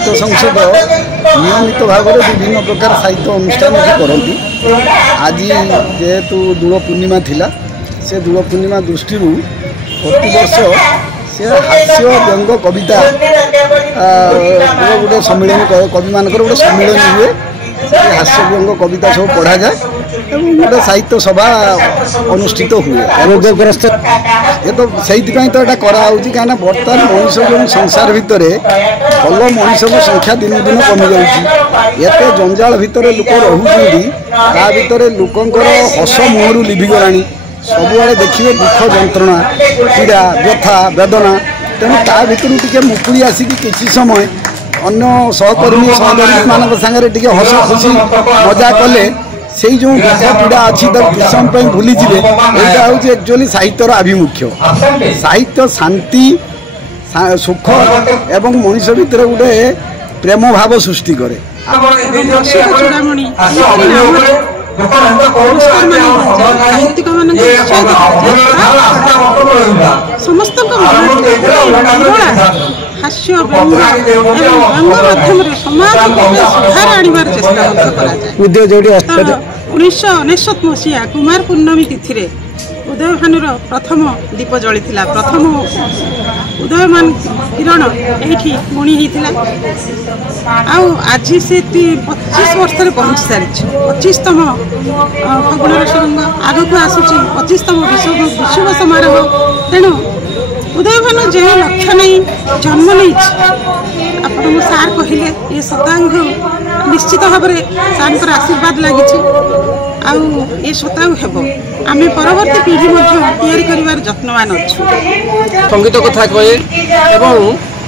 साहित्य संसद नियमित भाव में विभिन्न प्रकार साहित्य अनुष्ठान करती। आज जेहेतु दूल पूर्णिमा थिला से दूल पूर्णिमा दृष्टि प्रतिवर्ष से हास्य व्यंग कविता गोटे सम्मिलन कवि मान गोटे सम्मिलन हुए। हास्य व्यंग कविता सब पढ़ा जाए और गोटे साहित्य सभा अनुष्ठित हुए। रोगग्रस्त ये तो से तो यहाँ कराऊँ कहीं बर्तमान मनीष जो संसार भितर भल मनीष संख्या दिन दिन कमी जाते जंजाल भितर लोक रोचे ता भितर लोकंर हस मुहर लिभिगला सबुआड़े देखिए दुख जंत्रणा पीड़ा व्यथा वेदना तेणु ता भर टे मुकुड़ी आसिक किसी समय अन्य सहकर्मी सहकर्मी मान सागर हस खुशी मजा कले से जो दुख पीड़ा अच्छी किसी समय भूलीजे यहाँ हूँ एक्चुअली साहित्यर आभिमुख्य। साहित्य शांति सुख एवं मनीष भितर गोटे प्रेम भाव सृष्टि करे। समस्त हास्य व्यंग माध्यम समाज सुधार आनिबार चेष्टा करा। 1999 मसीहा कुमार पूर्णमी तिथि उदयभानुर प्रथम दीप जली प्रथम उदयमान किरण ये बुणी होता। आज से 25 वर्ष पहुँची सारी 25तम फगुणर सुरंग आग को आसूची 25तम विश्व समारोह। तेणु उदयभानु जो लक्ष्य नहीं जन्म नहीं आप सार कहले ये शतांग निश्चित भाव में सार आशीर्वाद लगी ये शतांग हेब आम परवर्ती पीढ़ी कर जत्नवान अच्छु। संगीत कथा कहे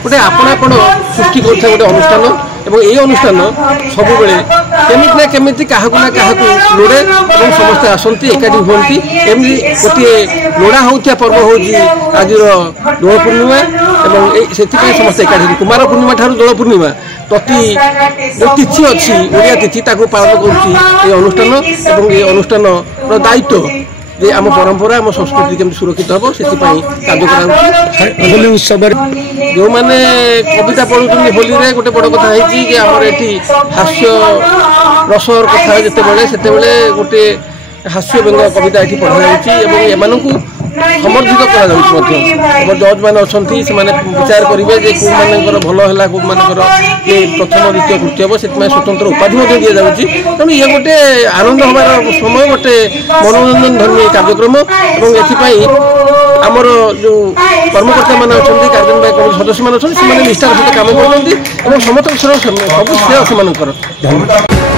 गोटे आपण सृष्टि कर गोटे अनुष्ठान और ये अनुष्ठान सब बेले केमी क्या लोड़े और समस्ते आसती एकाठी हमें एमती गोटे लोड़ा होता पर्व हूँ आज दोल पूर्णिमा और से समस्ते एकाठी कुमार पूर्णिमा ठार दोल पूर्णिमा प्रति जो तिथि अच्छी ओडिया तिथि पालन कर अनुष्ठान और ये अनुष्ठान दायित्व जे आम परंपरा आम संस्कृति केमती सुरक्षित हम से कार्य होली उत्सव जो मैंने कविता पढ़ुं होली रे गोटे बड़ कथा है आमर ये हास्य रसर कथा जिते गोटे हास्य व्यंग कविता ये पढ़ा जाऊँ समर्थित कर जज मैंने अच्छा से विचार करेंगे कौ मान भल है कौ मान प्रथम द्वितीय तृतीय हम से स्वतंत्र उपाधि दि जाऊँगी। तेणु ये गोटे आनंद हमार समय गोटे मनोरंजन धर्मी कार्यक्रम और ये आमर जो कर्मकर्ता मैंने अच्छा कार्यान्वयन कमिटी सदस्य मैंने अच्छा निष्ठार सहित कम कर समस्त सब श्रेय से धन्यवाद।